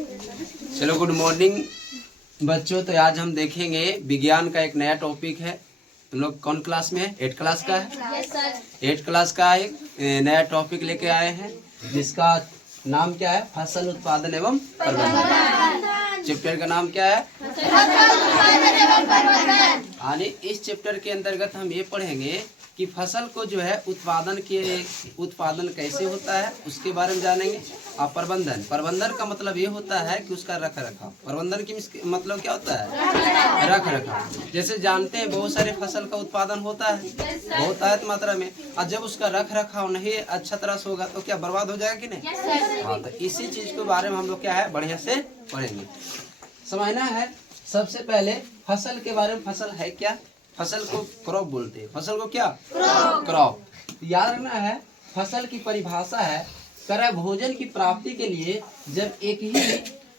चलो good morning बच्चों। तो आज हम देखेंगे विज्ञान का एक नया टॉपिक है। तुम लोग कौन क्लास में है? 8 क्लास का है। 8 क्लास का एक नया टॉपिक लेके आए हैं जिसका नाम क्या है? फसल उत्पादन एवं प्रबंधन। चैप्टर का नाम क्या है? यानी इस चैप्टर के अंतर्गत हम ये पढ़ेंगे कि फसल को जो है उत्पादन कैसे होता है उसके बारे में जानेंगे। और प्रबंधन का मतलब ये होता है कि उसका रख रखाव। प्रबंधन की मतलब क्या होता है? रख रखाव। जैसे जानते हैं बहुत सारे फसल का उत्पादन होता है बहुत आयत मात्रा में, और जब उसका रख रखाव नहीं अच्छा तरह से होगा तो क्या बर्बाद हो जाएगा कि नहीं? हाँ, तो इसी चीज के बारे में हम लोग क्या है बढ़िया से पढ़ेंगे। समझना है सबसे पहले फसल के बारे में। फसल है क्या? फसल को क्रॉप बोलते हैं। फसल को क्या? क्रॉप। याद रखना है फसल की परिभाषा है कर भोजन की प्राप्ति के लिए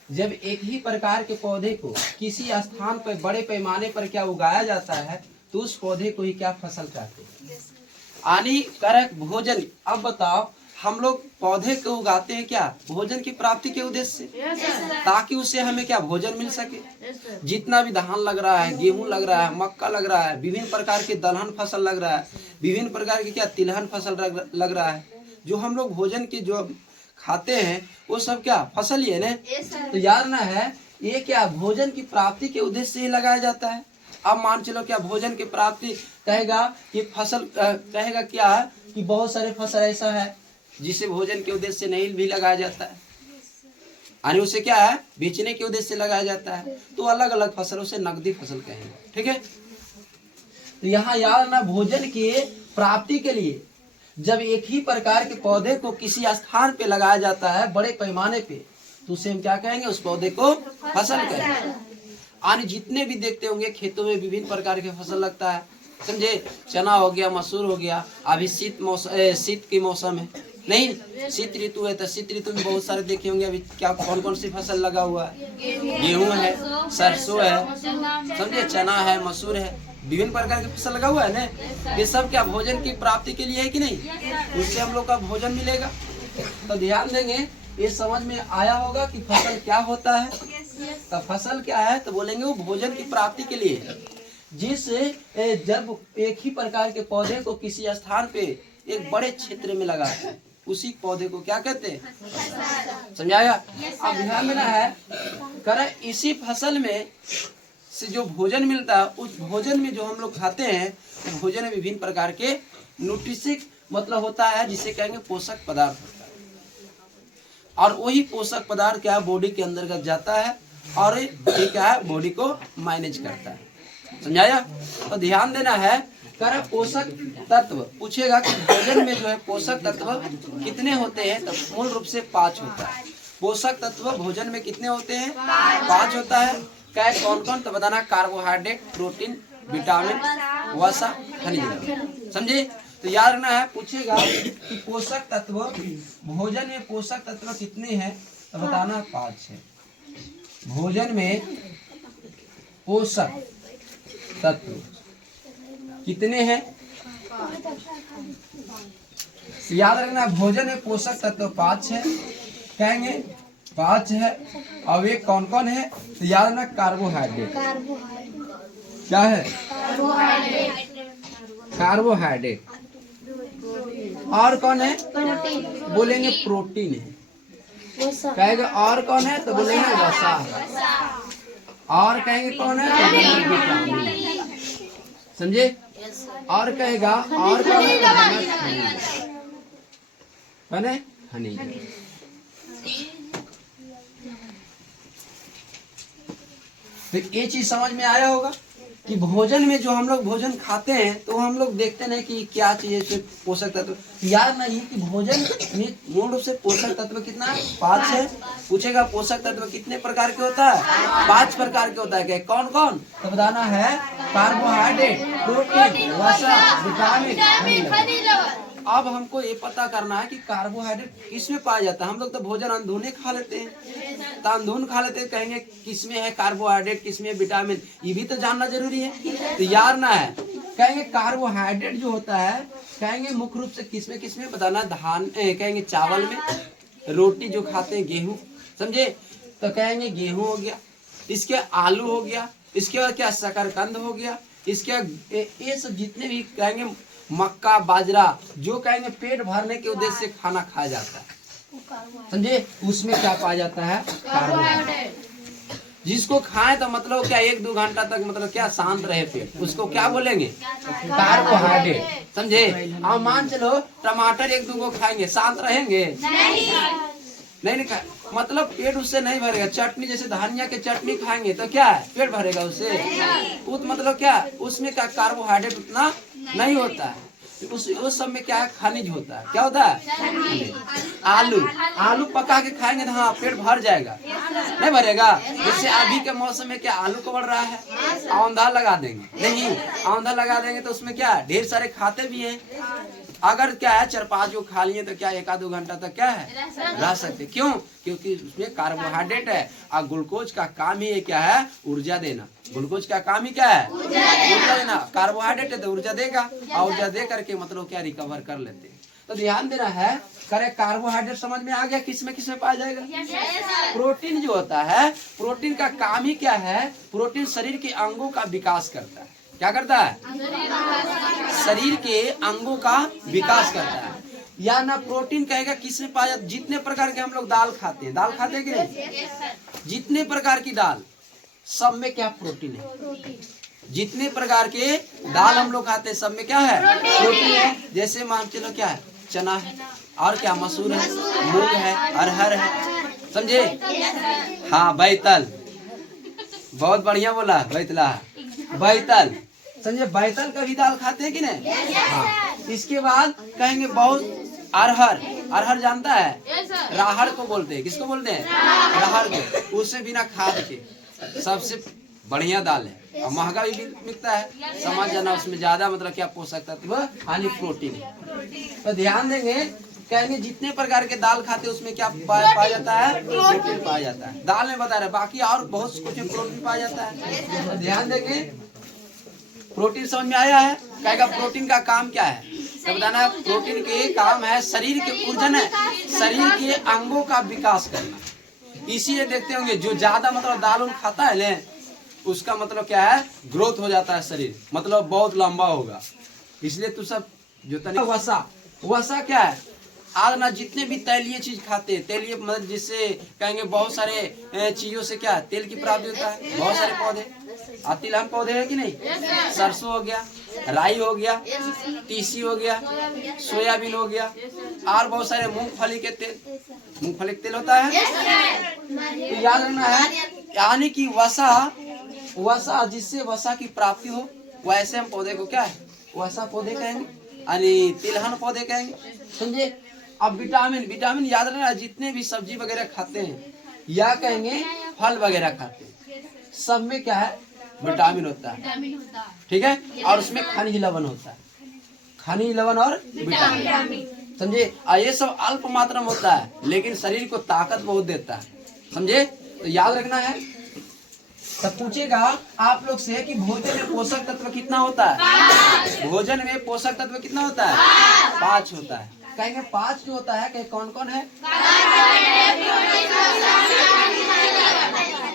जब एक ही प्रकार के पौधे को किसी स्थान पर बड़े पैमाने पर क्या उगाया जाता है तो उस पौधे को ही क्या फसल कहते हैं। आनी करक भोजन। अब बताओ हम लोग पौधे को उगाते हैं क्या? भोजन की प्राप्ति के उद्देश्य से, ताकि उससे हमें क्या भोजन मिल सके। जितना भी धान लग रहा है, गेहूं लग रहा है, मक्का लग रहा है, विभिन्न प्रकार के दलहन फसल लग रहा है, विभिन्न प्रकार की क्या तिलहन फसल लग रहा है, जो हम लोग भोजन की जो खाते हैं वो सब क्या फसल ही है ना। तो याद ना है ये क्या भोजन की प्राप्ति के उद्देश्य से ही लगाया जाता है। अब मान चलो क्या भोजन की प्राप्ति कहेगा कि फसल कहेगा क्या है कि बहुत सारे फसल ऐसा है जिसे भोजन के उद्देश्य से नहीं भी लगाया जाता है, यानी उसे क्या है बेचने के उद्देश्य से लगाया जाता है। तो अलग अलग फसलों से नकदी फसल कहेंगे। ठीक है। तो यहाँ याद ना भोजन की प्राप्ति के लिए जब एक ही प्रकार के पौधे को किसी स्थान पे लगाया जाता है बड़े पैमाने पे तो उसे हम क्या कहेंगे? उस पौधे को फसल कहेंगे। यानी जितने भी देखते होंगे खेतों में विभिन्न प्रकार के फसल लगता है, समझे। चना हो गया, मसूर हो गया। अभी शीत के मौसम है नहीं, शीत ऋतु है तो शीत ऋतु में बहुत सारे देखे होंगे। अभी क्या कौन कौन सी फसल लगा हुआ है? गेहूं है, सरसों है, समझे, चना है, मसूर है, विभिन्न प्रकार की फसल लगा हुआ है ना। ये सब क्या भोजन की प्राप्ति के लिए है कि नहीं? उससे हम लोग का भोजन मिलेगा। तो ध्यान देंगे ये समझ में आया होगा कि फसल क्या होता है। तो फसल क्या है तो बोलेंगे वो भोजन की प्राप्ति के लिए जिस जब एक ही प्रकार के पौधे को किसी स्थान पे एक बड़े क्षेत्र में लगाते हैं उसी पौधे को क्या कहते हैं? समझाया? अब ध्यान देना है कर इसी फसल में से जो भोजन मिलता है उस भोजन में जो हम लोग खाते हैं तो भोजन में विभिन्न प्रकार के न्यूट्रिशिक मतलब होता है जिसे कहेंगे पोषक पदार्थ होता है। और वही पोषक पदार्थ क्या बॉडी के अंतर्गत जाता है और ये क्या है बॉडी को मैनेज करता है। समझाया? तो ध्यान देना है कर पोषक तत्व पूछेगा कि भोजन में जो है पोषक तत्व कितने होते हैं तो मूल रूप से 5 होता है। पोषक तत्व भोजन में कितने होते हैं? 5 होता है। क्या कौन कौन तो बताना? कार्बोहाइड्रेट, प्रोटीन, विटामिन, वसा, खनिज। समझे? तो याद रखना है पूछेगा कि पोषक तत्व भोजन में पोषक तत्व कितने हैं तो बताना 5 है। भोजन में पोषक तत्व कितने हैं? याद रखना भोजन में पोषक तत्व 5 है। कहेंगे 5 है। अब एक कौन कौन है तो याद रखना कार्बोहाइड्रेट। क्या है? कार्बोहाइड्रेट। और कौन है? बोलेंगे प्रोटीन है। कहेंगे और कौन है तो बोलेंगे वसा है। और कहेंगे कौन है तो बोलेंगे विटामिन। समझे? और कहेगा और कौन है तो खनिज। तो ये चीज समझ में आया होगा कि भोजन में जो हम लोग भोजन खाते हैं तो हम लोग देखते नहीं कि क्या चीज है पोषक तत्व। याद नहीं कि भोजन में मूल रूप से पोषक तत्व कितना है? 5 है। पूछेगा पोषक तत्व कितने प्रकार के होता है? 5 प्रकार के होता है। क्या कौन कौन तो बताना है? कार्बोहाइड्रेट, प्रोटीन, वसा, विटामिन। अब हमको ये पता करना है कि कार्बोहाइड्रेट किसमें पाया जाता है। हम लोग तो भोजन अंधुने खा लेते हैं तो अंधुन खा लेते हैं, कहेंगे किसमें है कार्बोहाइड्रेट किसमें विटामिन, ये भी तो जानना जरूरी है। तो यार ना है कहेंगे कार्बोहाइड्रेट जो होता है कहेंगे मुख्य रूप से किसमें बताना? धान कहेंगे चावल में, रोटी जो खाते हैं गेहूं, समझे, तो कहेंगे गेहूं हो गया, इसके आलू हो गया, इसके बाद क्या शकरकंद हो गया, इसके ये सब जितने भी कहेंगे मक्का बाजरा जो कहेंगे पेट भरने के उद्देश्य से खाना खाया जाता है, समझे, उसमें क्या पाया जाता है, कार्बोहाइड्रेट। जिसको खाएं तो मतलब क्या 1-2 घंटा तक मतलब क्या शांत रहे पेट, उसको क्या बोलेंगे, कार्बोहाइड्रेट, समझे। अब मान चलो टमाटर 1-2 को खाएंगे, शांत रहेंगे, नहीं खा, मतलब पेट उससे नहीं भरेगा। चटनी जैसे धनिया की चटनी खाएंगे तो क्या है, पेट भरेगा उससे, मतलब क्या उसमें क्या कार्बोहाइड्रेट उतना नहीं होता है। उस सब में क्या है, खनिज होता है। क्या होता है, आलू पका के खाएंगे तो हाँ पेट भर जाएगा, नहीं भरेगा। जैसे अभी के मौसम में क्या आलू को बढ़ रहा है, औंधा लगा देंगे, नहीं औंधा लगा देंगे तो उसमें क्या ढेर सारे खाते भी हैं, अगर क्या है 4-5 को खा लिए तो क्या 1-2 घंटा तक क्या है रह सकते। क्यों, क्योंकि उसमें कार्बोहाइड्रेट है और ग्लूकोज का काम ही क्या है, ऊर्जा देना। ग्लूकोज का काम ही क्या है, ऊर्जा देना। कार्बोहाइड्रेट है तो ऊर्जा देगा, और ऊर्जा दे करके मतलब क्या रिकवर कर लेते हैं। तो ध्यान देना है, करे कार्बोहाइड्रेट समझ में आ गया, किसमें किसमें पाया जाएगा। प्रोटीन जो होता है, प्रोटीन का काम ही क्या है, प्रोटीन शरीर के अंगों का विकास करता है। क्या करता है, शरीर के अंगों का विकास करता है। या ना प्रोटीन कहेगा किसमें पाया, जितने प्रकार के हम लोग दाल खाते हैं, दाल खाते हैं कि नहीं, जितने प्रकार की दाल सब में क्या प्रोटीन है। जितने प्रकार के दाल हम लोग खाते हैं सब में क्या है, प्रोटीन है। जैसे मान चलो क्या है, चना है, और क्या मसूर है, मूंग है, अरहर है, समझे। हाँ बैतल, बहुत बढ़िया बोला, बैतला बैतल, समझे। बैतल का भी दाल खाते हैं कि नहीं, हाँ। इसके बाद कहेंगे बहुत अरहर जानता है, राहड़ को बोलते हैं, किसको बोलते हैं, राहड़ को। उससे बिना खाद के सबसे बढ़िया दाल है, और महंगा भी बिकता है, समझ जाना। उसमें ज्यादा मतलब क्या पोषक तत्व यानी प्रोटीन है। तो ध्यान देंगे, कहेंगे जितने प्रकार के दाल खाते हैं उसमें क्या पाया जाता है, प्रोटीन पाया जाता है। दाल में बता रहे, बाकी और बहुत कुछ प्रोटीन पाया जाता है। तो ध्यान देंगे, प्रोटीन समझ में आया है। कहेगा प्रोटीन का काम क्या है, तो बताना। प्रोटीन के काम है शरीर के ऊर्जन है, शरीर के अंगों का विकास करना। इसीलिए देखते होंगे जो ज्यादा मतलब दाल खाता है ले, उसका मतलब क्या है, ग्रोथ हो जाता है शरीर, मतलब बहुत लंबा होगा। इसलिए तू सब जो वसा क्या है, आज ना जितने भी तैलीय चीज खाते हैं, तैलीय मतलब जिससे कहेंगे बहुत सारे चीजों से क्या तेल की प्राप्ति होता है। बहुत सारे पौधे, तिलहन पौधे है कि नहीं, सरसों हो गया, राई हो गया, तीसी हो गया, सोयाबीन हो गया, और बहुत सारे मूंगफली के तेल होता है। तो याद रखना है, यानी कि वसा जिससे वसा की प्राप्ति हो, वैसे हम पौधे को क्या है, वसा पौधे कहेंगे, यानी तिलहन पौधे कहेंगे, समझे। अब विटामिन याद रखना, जितने भी सब्जी वगैरह खाते हैं या कहेंगे फल वगैरह खाते हैं, सब में क्या है, विटामिन होता है, ठीक है। और उसमें खनिज लवण होता है, खनिज लवण और विटामिन, समझे। और ये सब अल्प मात्रा में होता है, लेकिन शरीर को ताकत बहुत देता है, समझे। तो याद रखना है। तो पूछेगा आप लोग से कि भोजन में पोषक तत्व कितना होता है, भोजन में पोषक तत्व कितना होता है, 5 होता है। कहेंगे 5 क्यों होता है, कहें कौन कौन है,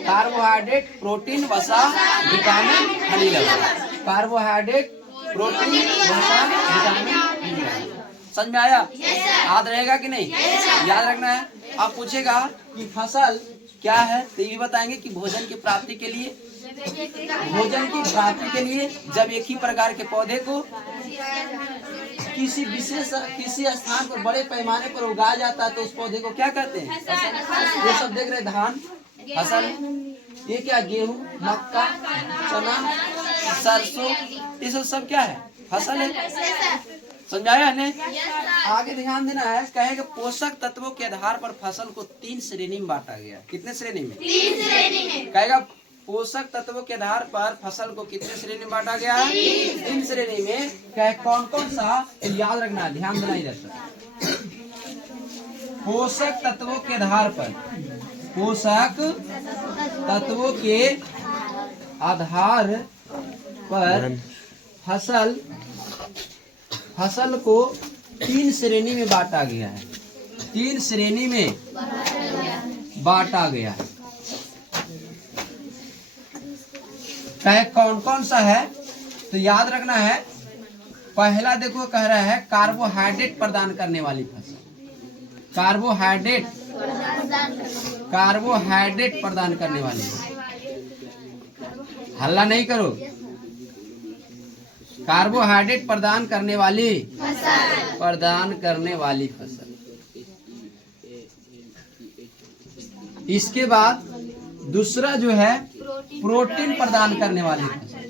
कार्बोहाइड्रेट, प्रोटीन, वसा, विटामिन, खनिज लवण। कार्बोहाइड्रेट, प्रोटीन, वसा, विटामिन, खनिज लवण। समझ में आया, याद रहेगा कि नहीं, याद रखना है। अब पूछेगा कि फसल क्या है, तो ये बताएंगे कि भोजन की प्राप्ति के लिए जब एक ही प्रकार के पौधे को किसी स्थान पर बड़े पैमाने पर उगाया जाता है तो उस पौधे को क्या कहते हैं, फसल। ये सब देख रहे, धान फसल, ये क्या गेहूं, मक्का, चना, सरसों, ये सब क्या है, फसल है। समझाया ने। आगे ध्यान देना है, कहेगा पोषक तत्वों के आधार पर फसल को 3 श्रेणी में बांटा गया। कितने श्रेणी में, 3 श्रेणी में। कहेगा पोषक तत्वों के आधार पर फसल को कितने श्रेणी में बांटा गया है, 3 श्रेणी में। कहे कौन कौन सा, तो याद रखना, ध्यान देना इधर से। पोषक तत्वों के आधार पर, पोषक तत्वों के आधार पर फसल को 3 श्रेणी में बांटा गया है, 3 श्रेणी में बांटा गया है। कहे कौन कौन सा है, तो याद रखना है। पहला देखो कह रहा है कार्बोहाइड्रेट प्रदान करने वाली फसल, कार्बोहाइड्रेट प्रदान करने वाली, हल्ला नहीं करो, कार्बोहाइड्रेट प्रदान करने वाली फसल। इसके बाद दूसरा जो है प्रोटीन प्रदान करने वाली फसल।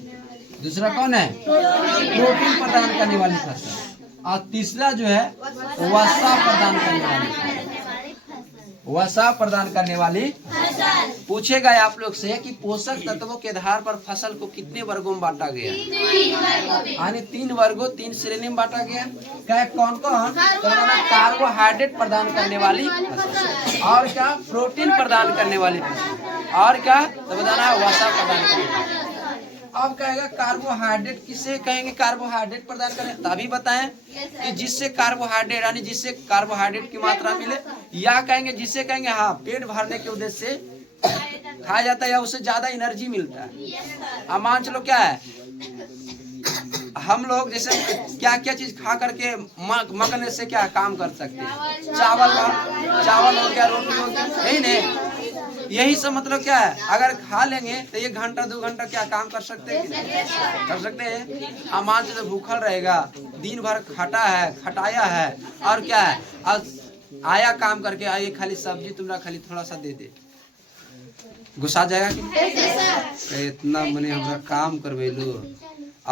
दूसरा कौन है? प्रोटीन प्रदान करने वाली फसल। और तीसरा जो है वसा प्रदान करने वाली फसल। वसा प्रदान करने वाली। पूछेगा आप लोग से कि पोषक तत्वों के आधार पर फसल को कितने वर्गों में बांटा गया? यानी 3 वर्गों 3 श्रेणी में बांटा गया। क्या कौन कौन? तो कार्बोहाइड्रेट प्रदान करने वाली फसल, और क्या प्रोटीन प्रदान करने वाली फसल, और क्या तो बताना वसा प्रदान करने वाली। अब कहेगा कार्बोहाइड्रेट किसे कहेंगे? कार्बोहाइड्रेट प्रदान करें तभी बताएं कि जिससे कार्बोहाइड्रेट यानी जिससे कार्बोहाइड्रेट की मात्रा मिले, या कहेंगे जिससे कहेंगे हाँ पेट भरने के उद्देश्य से खाया जाता है या उससे ज्यादा एनर्जी मिलता है। अब मान चलो क्या है, हम लोग जैसे क्या क्या चीज खा करके मगने से क्या काम कर सकते हैं? चावल हो गया, रोटी हो गया, यही नहीं। यही सब मतलब क्या है, अगर खा लेंगे तो 1 घंटा 2 घंटा क्या काम कर सकते हैं? कर सकते हैं। अब मान चलो भूखल रहेगा, दिन भर खटाया है, और क्या है आया काम करके आइए खाली सब्जी तुम्हारा खाली थोड़ा सा दे दे, गुस्सा जाएगा कि इतना मैंने हमारा काम करवे लो।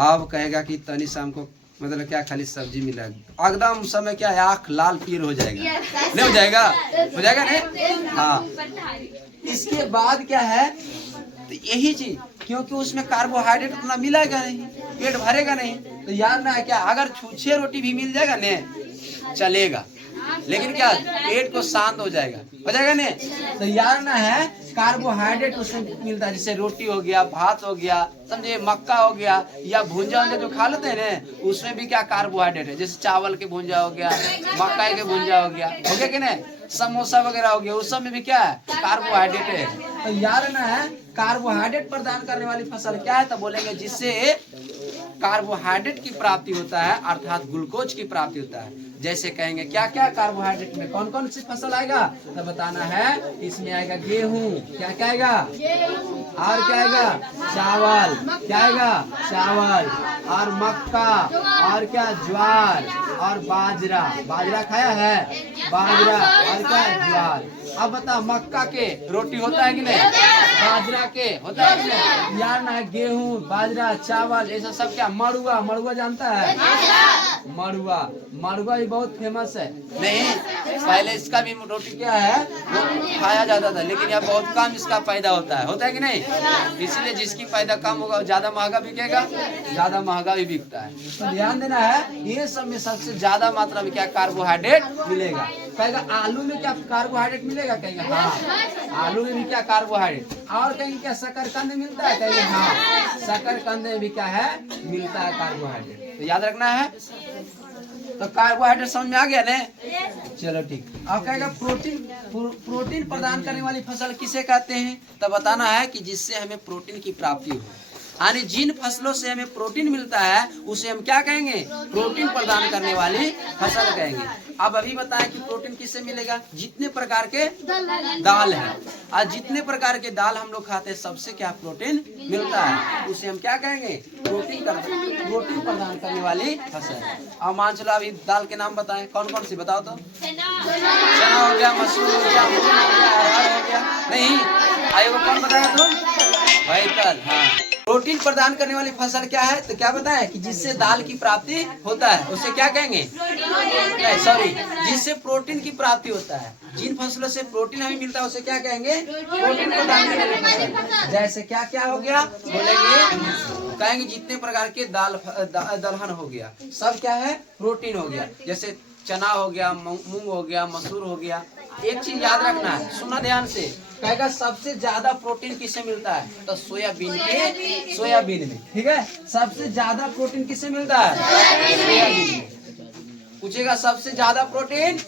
अब कहेगा कि तनी शाम को मतलब क्या खाली सब्जी मिला, एकदम समय क्या आँख लाल पीर हो जाएगा, नहीं हो जाएगा? हो जाएगा नहीं? हाँ। इसके बाद क्या है, तो यही चीज क्योंकि उसमें कार्बोहाइड्रेट उतना मिलेगा नहीं, पेट भरेगा नहीं, तो याद ना है क्या अगर छूछे रोटी भी मिल जाएगा ने चलेगा, लेकिन क्या पेट को शांत हो जाएगा ने। तो याद ना है कार्बोहाइड्रेट उसमें मिलता है, जैसे रोटी हो गया, भात हो गया, समझे मक्का हो गया, या भुंजा जो खा लेते हैं ना उसमें भी क्या कार्बोहाइड्रेट है, जैसे चावल के भुंजा हो गया, मक्का के भुंजा हो गया कि नहीं, समोसा वगैरह हो गया, उस सब में भी क्या है कार्बोहाइड्रेट है। तो याद ना है कार्बोहाइड्रेट प्रदान करने वाली फसल क्या है, तो बोलेंगे जिससे कार्बोहाइड्रेट की प्राप्ति होता है, अर्थात ग्लूकोज की प्राप्ति होता है। जैसे कहेंगे क्या क्या कार्बोहाइड्रेट में कौन कौन सी फसल आएगा, तो बताना है। इसमें आएगा गेहूं, क्या क्या आएगा, और क्या आएगा चावल, क्या आएगा चावल, और मक्का, और क्या ज्वार, और बाजरा खाया है, बाजरा, और क्या ज्वार। अब बता मक्का के रोटी होता है कि नहीं, बाजरा के होता है कि नहीं? यार ना गेहूं, बाजरा, चावल, ऐसा सब क्या मड़ुआ जानता है? मड़ुआ भी बहुत फेमस है। नहीं पहले इसका भी रोटी क्या है वो खाया जाता था, लेकिन यहाँ बहुत कम इसका पैदा होता है कि नहीं? इसीलिए जिसकी पैदा कम होगा ज्यादा महंगा बिकेगा, ज्यादा महंगा भी बिकता है। तो ध्यान देना है ये सब में सबसे ज्यादा मात्रा में क्या कार्बोहाइड्रेट मिलेगा। कहेगा आलू में क्या कार्बोहाइड्रेट मिलेगा, कहेंगे हाँ आलू में भी क्या कार्बोहाइड्रेट, और कहेंगे क्या शकरकंद में मिलता है, कहेंगे हाँ शकरकंद में भी क्या है मिलता है कार्बोहाइड्रेट। तो याद रखना है। तो कार्बोहाइड्रेट समझ में आ गया ने? चलो ठीक। अब कहेगा प्रोटीन प्रदान करने वाली फसल किसे कहते हैं, तो बताना है कि जिससे हमें प्रोटीन की प्राप्ति हो, यानी जिन फसलों से हमें प्रोटीन मिलता है उसे हम क्या कहेंगे, प्रोटीन प्रदान करने वाली फसल कहेंगे। अब अभी बताएं कि प्रोटीन किससे मिलेगा, जितने प्रकार के दाल है, और जितने प्रकार के दाल हम लोग खाते हैं सबसे क्या प्रोटीन मिलता है, उसे हम क्या कहेंगे, प्रोटीन प्रदान करने वाली फसल। अब मान चलो अभी दाल के नाम बताएं, कौन कौन सी बताओ तो? चना हो गया, मसूर हो गया, मूंग हो गया, अरहर हो गया। नहीं आइए कौन बताया तुम? बैतल। हाँ प्रोटीन प्रदान करने वाली फसल क्या है, तो क्या बताएं कि जिससे दाल की प्राप्ति होता है उसे क्या कहेंगे, सॉरी जिससे प्रोटीन की प्राप्ति होता है। जिन फसलों से प्रोटीन हमें मिलता है उसे क्या कहेंगे, प्रोटीन प्रदान करने वाली फसल। जैसे क्या क्या हो गया बोलेंगे, कहेंगे जितने प्रकार के दलहन हो गया सब क्या है प्रोटीन हो गया। जैसे चना हो गया, मूंग हो गया, मसूर हो गया। एक चीज याद रखना है, सुना ध्यान से, कहेगा सबसे ज्यादा प्रोटीन किससे मिलता है, तो सोयाबीन में। ठीक है, सबसे ज्यादा प्रोटीन किससे मिलता है, सोयाबीन में। पूछेगा सबसे ज्यादा प्रोटीन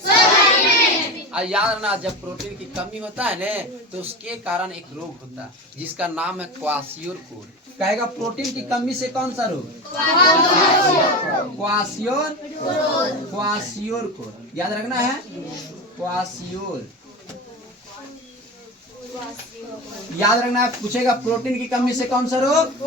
और याद रखना जब प्रोटीन की कमी होता है ना तो उसके कारण एक रोग होता है जिसका नाम है क्वासियोर। कहेगा प्रोटीन की कमी से कौन सा रोग? क्वासियोर को याद रखना है। क्वासियोर याद रखना है। पूछेगा प्रोटीन की कमी से कौन सा रोग?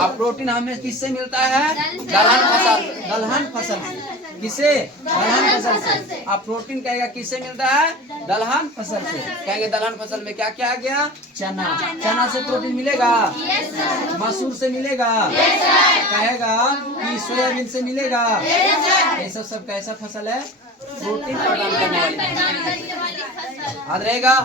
अब प्रोटीन हमें किससे मिलता है? दलहन फसल से। किसे? दलहन फसल से। अब प्रोटीन कहेगा किससे मिलता है? दलहन फसल से। कहेंगे दलहन फसल में क्या क्या आ गया? चना से प्रोटीन मिलेगा, मसूर से मिलेगा, कहेगा कि सोयाबीन से मिलेगा। ये सब कैसा फसल है? प्रोटीन प्रदान करने वाली याद रहेगा।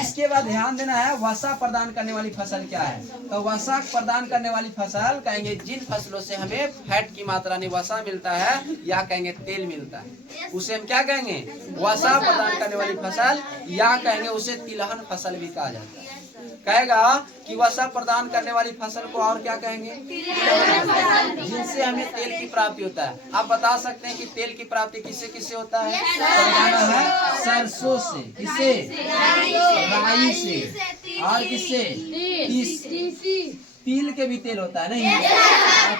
इसके बाद ध्यान देना है वसा प्रदान करने वाली फसल क्या है। तो वसा प्रदान करने वाली फसल कहेंगे जिन फसलों से हमें फैट की मात्रा नहीं वसा मिलता है या कहेंगे तेल मिलता है उसे हम क्या कहेंगे? वसा प्रदान करने वाली फसल, या कहेंगे उसे तिलहन फसल भी कहा जाता है। कहेगा कि वसा प्रदान करने वाली फसल को और क्या कहेंगे? जिनसे हमें तेल की प्राप्ति होता है। आप बता सकते हैं कि तेल की प्राप्ति किससे किससे होता है? सरसों से। किससे? राई से। और किससे? तिल के भी तेल होता है नहीं?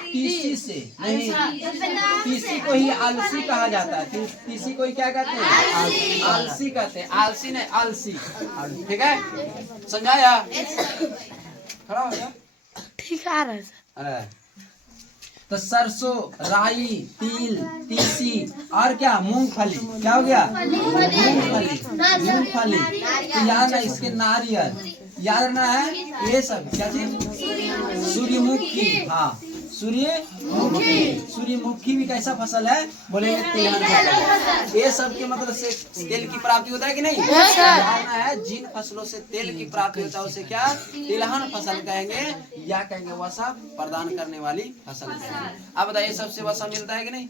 तीसी से नहीं? तीसी को ही आलसी कहा जाता है। तीसी को ही क्या कहते हैं? आलसी कहते हैं। आलसी नहीं, आलसी। ठीक है, समझाया? खड़ा हो जा। ठीक है। अरे तो सरसों, राई, तिल, तीसी और क्या? मूंगफली। क्या हो गया? मूंगफली। तो याद है इसके नारियल याद रखना है। ये सब क्या चीज? सूर्यमुखी। हाँ, सूर्यमुखी भी कैसा फसल है? बोलेंगे तिलहन फसल। ये सब के मतलब से तेल की प्राप्ति होता है कि नहीं? जानना है जिन फसलों से तेल की प्राप्ति होता है उसे क्या? तिलहन फसल कहेंगे, या कहेंगे वसा प्रदान करने वाली फसल कहेंगे। अब बताइए सबसे वसा मिलता है कि नहीं?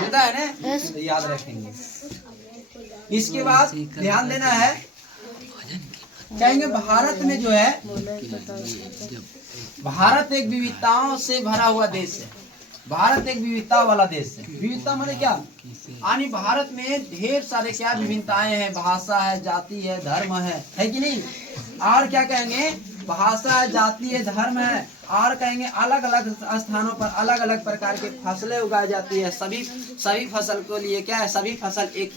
मिलता है ना? तो याद रखेंगे। इसके बाद ध्यान देना है, कहेंगे भारत में जो है, भारत एक विविधताओं से भरा हुआ देश है। भारत एक विविधता वाला देश है। विविधता माने क्या? यानी भारत में ढेर सारे क्या विभिन्नताएं हैं। भाषा है, जाति है, धर्म है कि नहीं? और क्या कहेंगे? भाषा है, जाति है, धर्म है, और कहेंगे अलग अलग स्थानों पर अलग अलग प्रकार के फसलें उगाई जाती है। सभी फसल को लिए क्या है? सभी फसल एक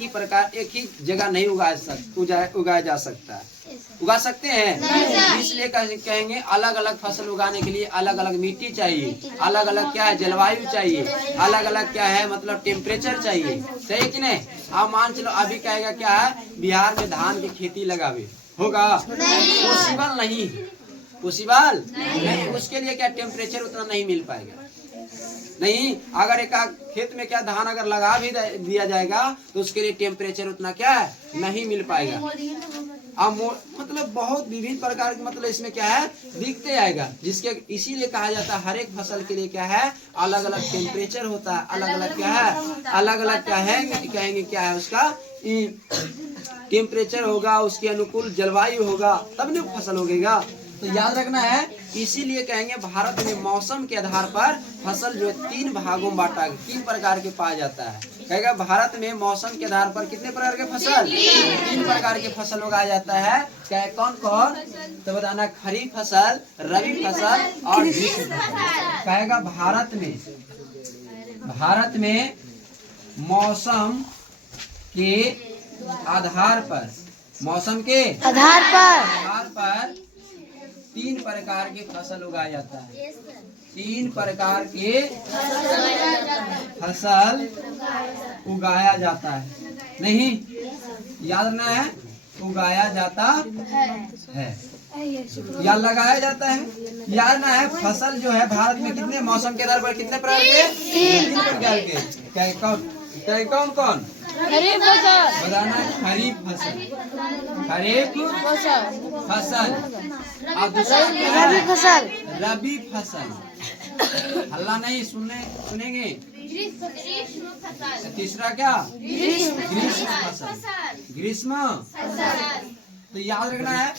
ही जगह नहीं उगाया जा सकता है। उगा सकते हैं, इसलिए कहेंगे अलग अलग फसल उगाने के लिए अलग अलग मिट्टी चाहिए, अलग अलग क्या है? जलवायु चाहिए, अलग अलग क्या है? मतलब टेम्परेचर चाहिए। सही कि नहीं? आप मान चलो अभी कहेगा क्या है? बिहार में धान की खेती लगावे, होगा? पॉसिबल नहीं। पॉसिबल नहीं। उसके लिए क्या टेम्परेचर उतना नहीं मिल पाएगा। नहीं, अगर एक खेत में क्या धान अगर लगा भी दिया जाएगा तो उसके लिए टेम्परेचर उतना क्या है? नहीं मिल पाएगा। अब मतलब बहुत विभिन्न प्रकार के मतलब इसमें क्या है? दिखते आएगा, जिसके इसीलिए कहा जाता है हर एक फसल के लिए क्या है? अलग अलग टेम्परेचर होता है। अलग अलग क्या है? अलग अलग क्या है? कहेंगे क्या है? उसका टेम्परेचर होगा, उसके अनुकूल जलवायु होगा, तब नहीं फसल उगेगा। तो याद रखना है, इसीलिए कहेंगे भारत में मौसम के आधार पर फसल जो है 3 भागों में बांटा, 3 प्रकार के पाया जाता है। कहेगा भारत में मौसम के आधार पर कितने प्रकार के फसल? 3 प्रकार के फसल उगाया जाता है। क्या कौन कौन? तो बताना, खरीफ फसल, रबी फसल और ग्रीष्म फसल। कहेगा भारत में मौसम के आधार पर 3 प्रकार के फसल उगाया जाता है। 3 प्रकार के फसल उगाया जाता है। नहीं, याद रखना है, उगाया जाता है या लगाया जाता है। याद रखना है फसल जो है भारत में कितने मौसम के आधार पर कितने प्रकार के? 3 प्रकार के। कौन कौन? खरीफ फसल बताना। खरीफ फसल और दूसरा रबी फसल। हल्ला नहीं, सुनेंगे। तीसरा क्या? ग्रीष्म। तो याद रखना है,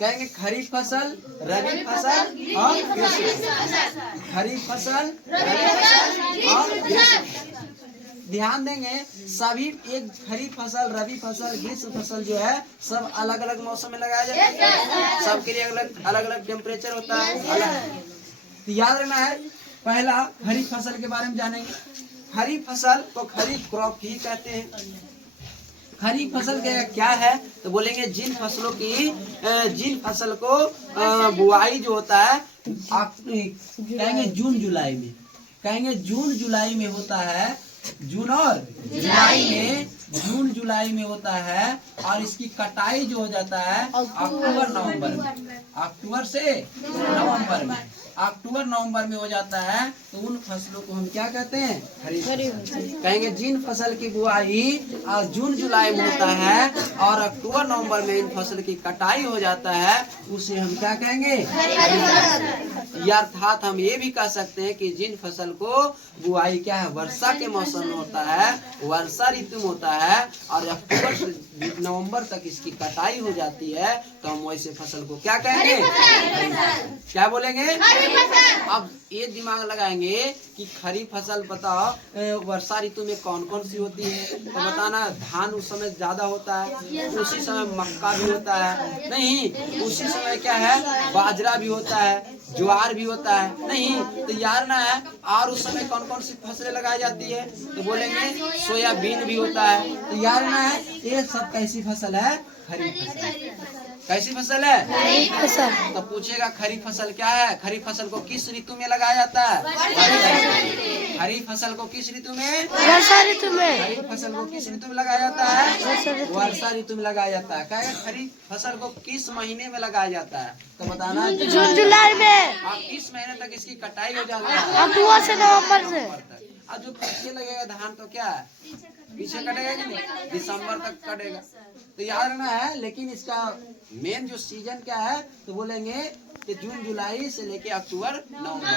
कहेंगे खरीफ फसल, रबी फसल और ग्रीष्म फसल। खरीफ फसल, रबी फसल और ग्रीष्म फसल। ध्यान देंगे सभी एक खरीफ फसल, रबी फसल, ग्रीष्म फसल जो है सब अलग अलग मौसम में लगाया जाता है। सबके लिए अलग अलग टेम्परेचर होता है, अलग। तो याद रखना है, पहला खरीफ फसल के बारे में जानेंगे। खरीफ फसल को खरीफ क्रॉप ही कहते हैं। खरीफ फसल क्या है तो बोलेंगे जिन फसल को बुआई जो होता है कहेंगे जून जुलाई में, कहेंगे जून जुलाई में होता है, जून और जुलाई में होता है, और इसकी कटाई जो हो जाता है अक्टूबर नवंबर में, अक्टूबर से नवंबर में, अक्टूबर नवंबर में हो जाता है। तो उन फसलों को हम क्या कहते हैं? खरीफ फसल। कहेंगे जिन फसल की बुआई जून जुलाई में होता है और अक्टूबर नवंबर में इन फसल की कटाई हो जाता है, उसे हम क्या कहेंगे? अर्थात हम ये भी कह सकते हैं कि जिन फसल को बुआई क्या है वर्षा के मौसम में होता है, वर्षा ऋतु में होता है, और अक्टूबर से नवंबर तक इसकी कटाई हो जाती है, तो हम वैसे फसल को क्या कहेंगे? क्या बोलेंगे? अब ये दिमाग लगाएंगे कि खरीफ फसल बताओ वर्षा ऋतु में कौन कौन सी होती है, तो बताना धान उस समय ज्यादा होता है, उसी समय मक्का भी होता है, नहीं उसी समय क्या है बाजरा भी होता है, ज्वार भी होता है, नहीं तो यार ना है। और उस समय कौन कौन सी फसलें लगाई जाती है तो बोलेंगे सोयाबीन भी होता है। तो यार ना है ये सब कैसी फसल है? खरीफ फसल। कैसी फसल है? खरीफ फसल। तो पूछेगा खरीफ फसल क्या है? खरीफ फसल को किस ऋतु में लगाया जाता है? खरीफ फसल को किस ऋतु में? वर्षा ऋतु में। खरीफ फसल को किस ऋतु में लगाया जाता है? वर्षा ऋतु में लगाया जाता है। कहेगा खरीफ फसल को किस महीने में लगाया जाता है तो बताना जून जुलाई में। और किस महीने तक इसकी कटाई हो जाती है? अक्टूबर से नवंबर से। और जो पीछे लगेगा धान तो क्या है पीछे कटेगा कि नहीं? दिसंबर तक कटेगा। तो याद रखना है, लेकिन इसका मेन जो सीजन क्या है तो बोलेंगे कि जून जुलाई से लेके अक्टूबर नवंबर।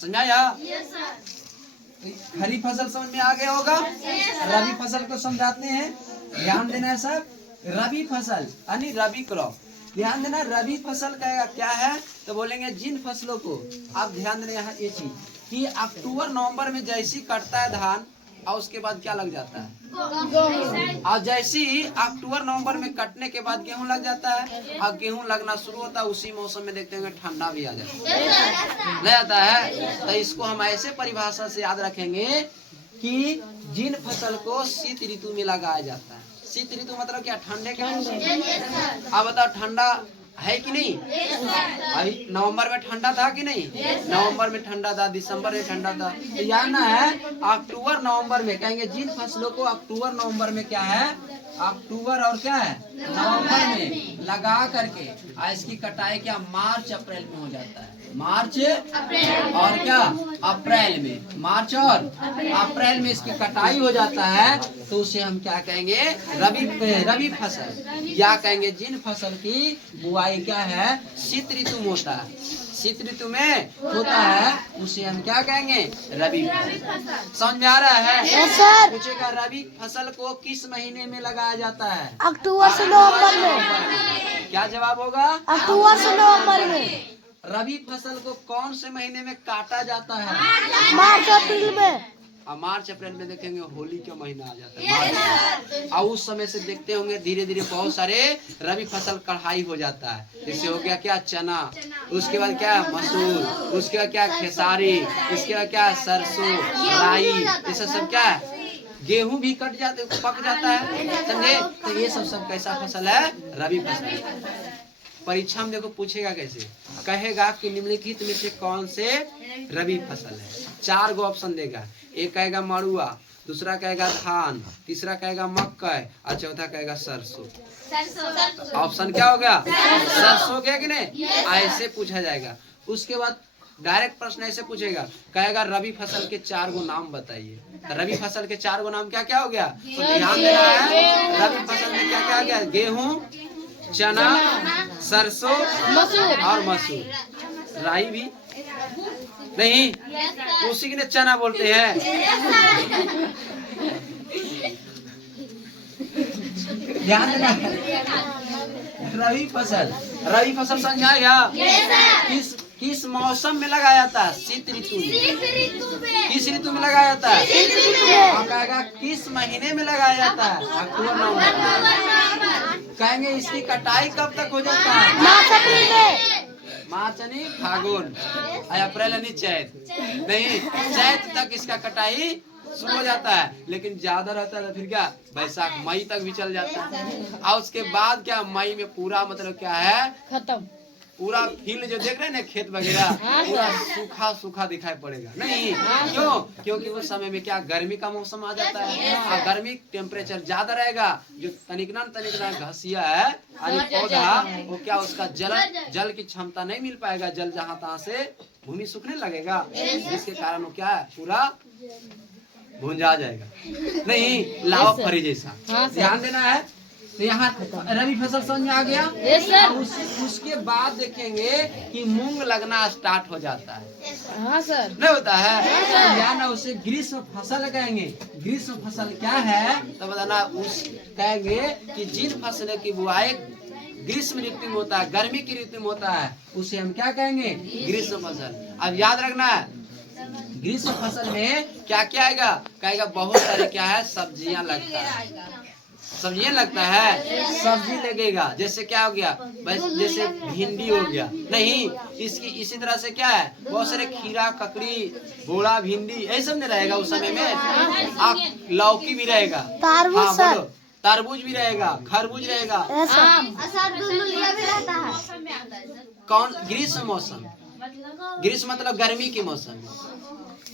समझाया? खरीफ फसल समझ में आ गया होगा। रबी फसल को समझाते हैं, ध्यान देना है सब। रबी फसल यानी रबी क्रॉप, ध्यान देना। रबी फसल का क्या है तो बोलेंगे जिन फसलों को, आप ध्यान देना यहाँ ये चीज कि अक्टूबर नवंबर में जैसी कटता है धान और उसके बाद क्या लग जाता है? और जैसे ही अक्टूबर नवंबर में कटने के बाद गेहूं लग जाता है, और गेहूं लगना शुरू होता है उसी मौसम में देखते हैं ठंडा भी आ जाता है, नहीं आता है। तो इसको हम ऐसे परिभाषा से याद रखेंगे कि जिन फसल को शीत ऋतु में लगाया जाता है। शीत ऋतु मतलब क्या? ठंडे के मौसम। अब बताओ ठंडा है कि नहीं? अभी नवंबर में ठंडा था कि नहीं? नवंबर में ठंडा था, दिसंबर में ठंडा था। तो याना है अक्टूबर नवंबर में, कहेंगे जिन फसलों को अक्टूबर नवंबर में क्या है, अक्टूबर और क्या है नवंबर में लगा करके इसकी कटाई क्या मार्च अप्रैल में हो जाता है। मार्च और क्या अप्रैल में, मार्च और अप्रैल में इसकी कटाई हो जाता है, तो उसे हम क्या कहेंगे? रबी फसल। या कहेंगे जिन फसल की बुआई क्या है शीत ऋतु में होता है, शीत ऋतु में होता है, उसे हम क्या कहेंगे? रबी फसल। समझ में आ रहा है? पूछेगा रबी फसल को किस महीने में लगाया जाता है? अक्टूबर से नवंबर में। क्या जवाब होगा? अक्टूबर से नवंबर में। रबी फसल को कौन से महीने में काटा जाता है? मार्च अप्रैल में। मार्च अप्रैल में देखेंगे होली का महीना आ जाता है, और उस समय से देखते होंगे धीरे धीरे बहुत सारे रबी फसल कढ़ाई हो जाता है। जैसे हो गया क्या चना, उसके बाद क्या मसूर, उसके बाद क्या खेसारी, इसके बाद क्या सरसों, राई, ये सब क्या है गेहूं भी कट जाते पक जाता है, समझे? तो ये सब कैसा फसल है? रबी फसल। परीक्षा में देखो पूछेगा कैसे, कहेगा कि निम्नलिखित में से कौन से रबी फसल है? 4 गो ऑप्शन देगा। एक कहेगा मड़ुआ, दूसरा कहेगा धान, तीसरा कहेगा मक्का और चौथा कहेगा सरसों। ऑप्शन क्या हो गया? सरसों क्या कि नहीं? ऐसे पूछा जाएगा। उसके बाद डायरेक्ट प्रश्न ऐसे पूछेगा, कहेगा रबी फसल के 4 गो नाम बताइए। रबी फसल के 4 गो नाम क्या क्या हो गया? तो ध्यान देना है, रबी फसल में क्या क्या हो गया? गेहूं, चना, सरसों और मसूर। राई भी नहीं, उसी के लिए चना बोलते हैं। ध्यान देना, रबी फसल समझाया? किस मौसम में लगाया जाता है? शीत ऋतु में। किस ऋतु में लगाया जाता है? हम कहेगा किस महीने में लगाया जाता है? अक्टूबर नवंबर। कहेंगे इसकी कटाई कब तक हो जाता है? मार्च यानी फागुन, अप्रैल यानी चैत, नहीं चैत तक इसका कटाई शुरू हो जाता है। लेकिन ज्यादा रहता है तो फिर क्या बैसाख मई तक भी चल जाता है। और उसके बाद क्या मई में पूरा मतलब क्या है खत्म, पूरा फील्ड जो देख रहे हैं ना खेत वगैरह पूरा सूखा सूखा दिखाई पड़ेगा। नहीं क्यों? क्योंकि उस समय में क्या गर्मी का मौसम आ जाता है और गर्मी टेम्परेचर ज्यादा रहेगा। जो तनिकना घसिया है पौधा वो क्या उसका जल की क्षमता नहीं मिल पाएगा। जल जहाँ तहाँ से भूमि सूखने लगेगा, जिसके कारण वो क्या है पूरा भुंजा जाएगा, नहीं लावा फरी जैसा। ध्यान देना है। तो यहाँ रबी फसल समझ में आ गया। उसके बाद देखेंगे कि मूंग लगना स्टार्ट हो जाता है। हाँ सर, नहीं होता है या ना उसे ग्रीष्म फसल कहेंगे। ग्रीष्म फसल क्या है तो बताना। उस कहेंगे कि जिन फसलों की बुआई ग्रीष्म ऋतु में होता है, गर्मी की ऋतु में होता है, उसे हम क्या कहेंगे? ग्रीष्म फसल। अब याद रखना है ग्रीष्म फसल में क्या क्या आएगा? कहेगा बहुत सारे क्या है सब्जियां लगता है। सब्जियां लगता है, सब्जी लगेगा। जैसे क्या हो गया? जैसे भिंडी हो गया, नहीं इसकी इसी तरह से क्या है बहुत सारे खीरा, ककड़ी, बोड़ा, भिंडी यही सब नहीं रहेगा उस समय में। लौकी भी रहेगा, तरबूज भी रहेगा, खरबूज रहेगा। कौन? ग्रीष्म मौसम। ग्रीष्म मतलब गर्मी की मौसम।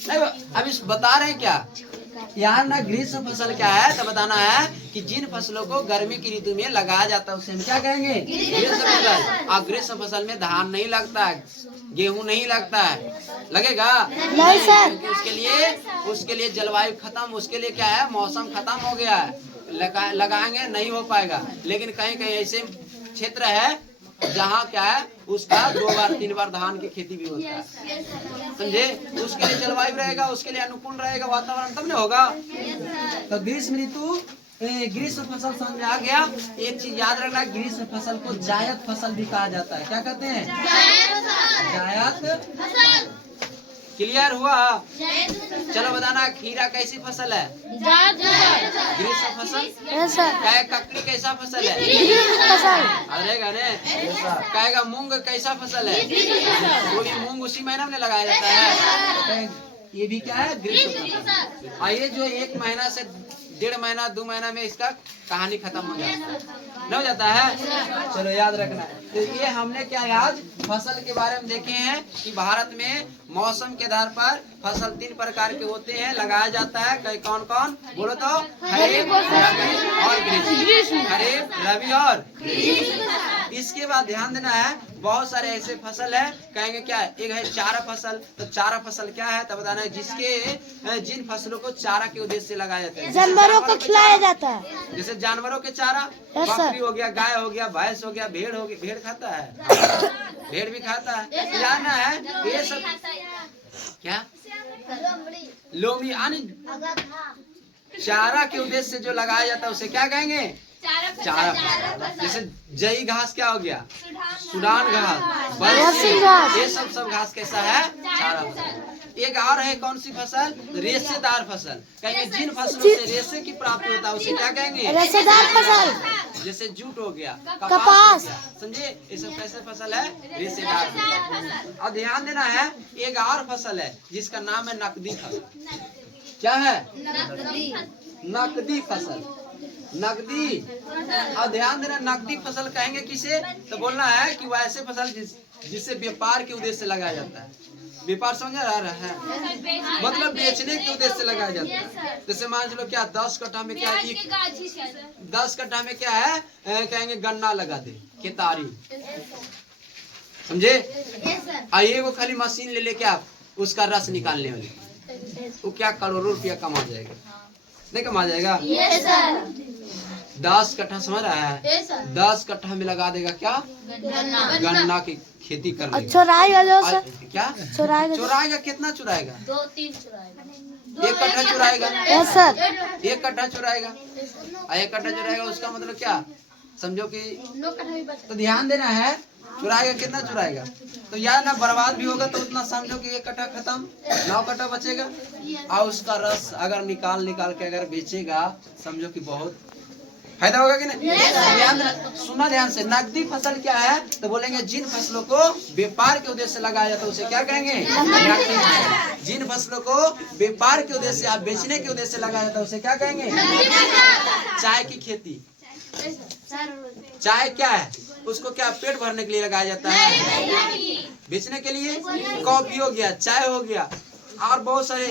नहीं अब इस बता रहे हैं क्या यार ना ग्रीष्म फसल क्या है तो बताना है कि जिन फसलों को गर्मी की ऋतु में लगाया जाता है उसे हम क्या कहेंगे? ग्रीष्म फसल। अब ग्रीष्म फसल में धान नहीं लगता है, गेहूं नहीं लगता है, लगेगा नहीं सर। उसके लिए जलवायु खत्म, उसके लिए क्या है मौसम खत्म हो गया है, लगाएंगे नहीं हो पाएगा। लेकिन कहीं कहीं ऐसे क्षेत्र है जहाँ क्या है उसका 2 बार 3 बार धान की खेती भी होता है, समझे। उसके लिए जलवायु रहेगा, उसके लिए अनुकूल रहेगा वातावरण, तब नहीं होगा। तो ग्रीष्म ऋतु ग्रीष्म फसल समझ में आ गया। एक चीज याद रखना, ग्रीष्म फसल को जायद फसल भी कहा जाता है। क्या कहते हैं? जायद। क्लियर हुआ? चलो बताना खीरा कैसी फसल है? ग्रीष्म फसल। ककड़ी कैसा फसल है? अरेगा ने कहेगा मूंग कैसा फसल है? वही मूंग उसी महीना में लगाया जाता है। ये भी क्या है? ग्रीष्म फसल। और ये जो 1 महीना से 1.5 महीना 2 महीना में इसका कहानी खत्म हो जाता है, नहीं हो जाता है। चलो याद रखना। तो ये हमने क्या आज फसल के बारे में देखे हैं कि भारत में मौसम के आधार पर फसल 3 प्रकार के होते हैं, लगाया जाता है। कौन कौन बोलो तो? खरीफ, रबी और ग्रीष्म। खरीफ, रबी और इसके बाद ध्यान देना है बहुत सारे ऐसे फसल है। कहेंगे क्या? एक है चारा फसल। तो चारा फसल क्या है तो बताना है जिसके जिन फसलों को चारा के उद्देश्य से लगाया जाता है। जानवरों को खिलाया जाता है। जैसे जानवरों के चारा, बकरी हो गया, गाय हो गया, भैंस हो गया, भेड़ हो गया। भेड़ खाता है, भेड़ भी खाता है। जानना है ये सब क्या लोमड़ी यानी चारा के उद्देश्य से जो लगाया जाता है उसे क्या कहेंगे? चारा। जैसे जई घास क्या हो गया? सूडान घास, बरसी घास, ये सब घास कैसा है? चारा। एक और है कौन सी फसल? रेशेदार फसल। कहेंगे जिन फसलों से रेशे की प्राप्ति होता है उसे क्या कहेंगे? रेशेदार फसल। जैसे जूट हो गया, कपास, समझे। ये सब कैसे फसल है? रेशेदार फसल। और ध्यान देना है एक और फसल है जिसका नाम है नकदी फसल। क्या है? नकदी फसल। नकदी। और ध्यान देना नकदी फसल कहेंगे किसे तो बोलना है कि वह ऐसे फसल जिसे व्यापार के उद्देश्य से लगाया जाता है। व्यापार समझ आ रहा है? मतलब बेचने के उद्देश्य से लगाया जाता है। जैसे मान लो क्या 10 कट्ठा में क्या 10 कट्ठा में क्या है कहेंगे गन्ना लगा दे, केतारी, समझे। आइए वो खाली मशीन ले लेके आप उसका रस निकालने वाली, वो क्या करोड़ों रुपया कमा जाएगा? नहीं कमा जाएगा? 10 कट्ठा समझ रहा है? 10 कट्ठा में लगा देगा क्या? गन्ना की खेती कर लेगा। क्या चुराएगा? कितना चुराएगा? 2-3 चुराएगा। 1 कट्ठा चुराएगा। 1 कट्ठा चुराएगा। 1 कट्ठा चुराएगा उसका मतलब क्या समझो कि। तो ध्यान देना है चुराएगा, कितना चुराएगा? तो यार ना बर्बाद भी होगा तो उतना समझो कि 1 कट्ठा खत्म, 9 कट्ठा बचेगा। और उसका रस अगर निकाल के अगर बेचेगा, समझो कि बहुत फायदा होगा कि नहीं? सुना ध्यान से, नकदी फसल क्या है? तो बोलेंगे जिन फसलों को व्यापार के उद्देश्य से लगाया जाता है उसे क्या कहेंगे? नकदी फसल। जिन फसलों को व्यापार के उद्देश्य से, आप बेचने के उद्देश्य से लगाया जाता है उसे क्या कहेंगे? चाय की खेती, चाय क्या है? उसको क्या पेट भरने के लिए लगाया जाता है? बेचने के लिए? कॉफी हो गया, चाय हो गया, और बहुत सारे